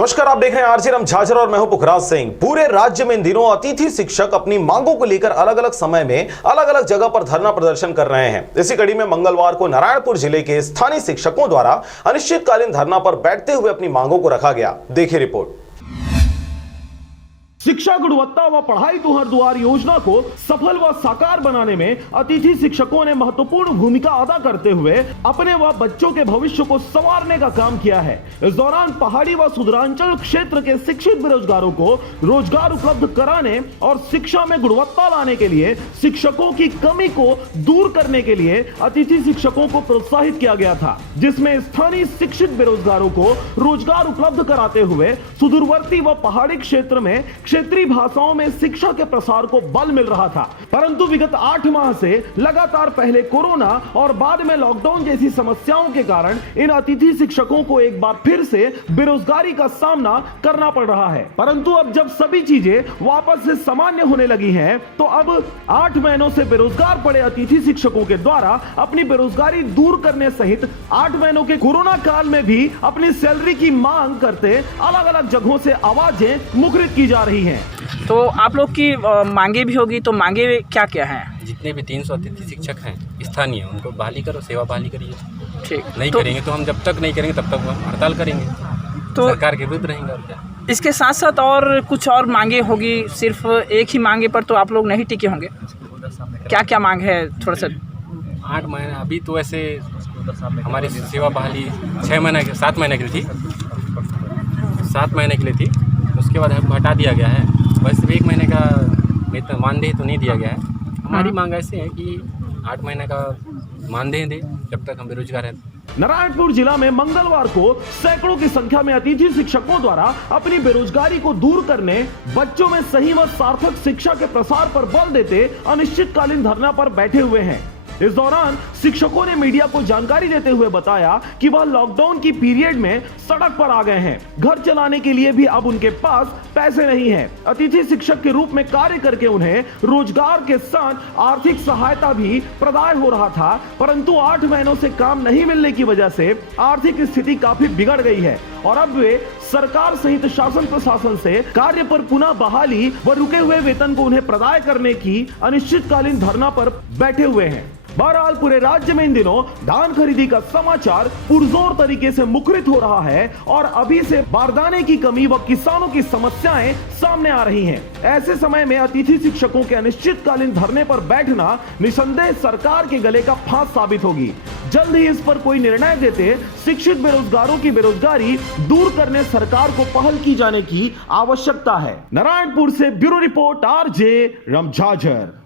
नमस्कार, आप देख रहे हैं आरजे रमझाझर और मैं हूं पुखराज सिंह। पूरे राज्य में इन दिनों अतिथि शिक्षक अपनी मांगों को लेकर अलग अलग समय में अलग अलग जगह पर धरना प्रदर्शन कर रहे हैं। इसी कड़ी में मंगलवार को नारायणपुर जिले के स्थानीय शिक्षकों द्वारा अनिश्चितकालीन धरना पर बैठते हुए अपनी मांगों को रखा गया। देखिए रिपोर्ट। शिक्षा गुणवत्ता व पढ़ाई दुहर दुआर योजना को सफल व साकार बनाने में अतिथि शिक्षकों ने महत्वपूर्ण भूमिका अदा करते हुए अपने व बच्चों के भविष्य को संवारने का काम किया है। इस दौरान पहाड़ी व सुदूरांचल क्षेत्र के शिक्षित बेरोजगारों को रोजगार उपलब्ध कराने और शिक्षा में गुणवत्ता लाने के लिए शिक्षकों की कमी को दूर करने के लिए अतिथि शिक्षकों को प्रोत्साहित किया गया था, जिसमें स्थानीय शिक्षित बेरोजगारों को रोजगार उपलब्ध कराते हुए सुदूरवर्ती व पहाड़ी क्षेत्र में क्षेत्रीय भाषाओं में शिक्षा के प्रसार को बल मिल रहा था। परंतु विगत 8 माह से लगातार पहले कोरोना और बाद में लॉकडाउन जैसी समस्याओं के कारण इन अतिथि शिक्षकों को एक बार फिर से बेरोजगारी का सामना करना पड़ रहा है। परंतु अब जब सभी चीजें वापस से सामान्य होने लगी हैं, तो अब 8 महीनों से बेरोजगार पड़े अतिथि शिक्षकों के द्वारा अपनी बेरोजगारी दूर करने सहित 8 महीनों के कोरोना काल में भी अपनी सैलरी की मांग करते अलग अलग जगहों से आवाजें मुखरित की जा रही है। तो आप लोग की मांगे भी होगी, तो मांगे क्या क्या हैं? जितने भी 300 अतिथि शिक्षक हैं स्थानीय, उनको बहाली करो, सेवा बहाली करिए। ठीक नहीं करेंगे तो हम जब तक नहीं करेंगे तब तक हम हड़ताल करेंगे, तो सरकार के विरुद्ध रहेंगे। और क्या इसके साथ साथ और कुछ और मांगे होगी? सिर्फ एक ही मांगे पर तो आप लोग नहीं टिके होंगे। क्या क्या मांग है थोड़ा सा? 8 महीने अभी तो ऐसे हमारी सेवा बहाली 6 महीने के 7 महीने के लिए थी, 7 महीने के लिए थी। उसके बाद हमको हटा दिया गया है। वैसे 1 महीने का वेतन मानदेय तो नहीं दिया गया है। हमारी मांग ऐसे है कि 8 महीने का मानदेय दे जब तक हम बेरोजगार हैं। नारायणपुर जिला में मंगलवार को सैकड़ों की संख्या में अतिथि शिक्षकों द्वारा अपनी बेरोजगारी को दूर करने, बच्चों में सही व सार्थक शिक्षा के प्रसार पर बल देते अनिश्चितकालीन धरना पर बैठे हुए हैं। इस दौरान शिक्षकों ने मीडिया को जानकारी देते हुए बताया कि वह लॉकडाउन की पीरियड में सड़क पर आ गए हैं। घर चलाने के लिए भी अब उनके पास पैसे नहीं हैं। अतिथि शिक्षक के रूप में कार्य करके उन्हें रोजगार के साथ आर्थिक सहायता भी प्रदान हो रहा था, परंतु 8 महीनों से काम नहीं मिलने की वजह से आर्थिक स्थिति काफी बिगड़ गई है और अब वे सरकार सहित शासन प्रशासन से कार्य पर पुनः बहाली व रुके हुए वेतन को उन्हें प्रदान करने की अनिश्चितकालीन धरना पर बैठे हुए हैं। बहरहाल पूरे राज्य में इन दिनों धान खरीदी का समाचार पुरजोर तरीके से मुखरित हो रहा है और अभी से बारदाने की कमी व किसानों की समस्याएं सामने आ रही हैं। ऐसे समय में अतिथि शिक्षकों के अनिश्चितकालीन धरने पर बैठना निसंदेह सरकार के गले का फांस साबित होगी। जल्द ही इस पर कोई निर्णय देते शिक्षित बेरोजगारों की बेरोजगारी दूर करने सरकार को पहल की जाने की आवश्यकता है। नारायणपुर से ब्यूरो रिपोर्ट, आरजे रमझाझर।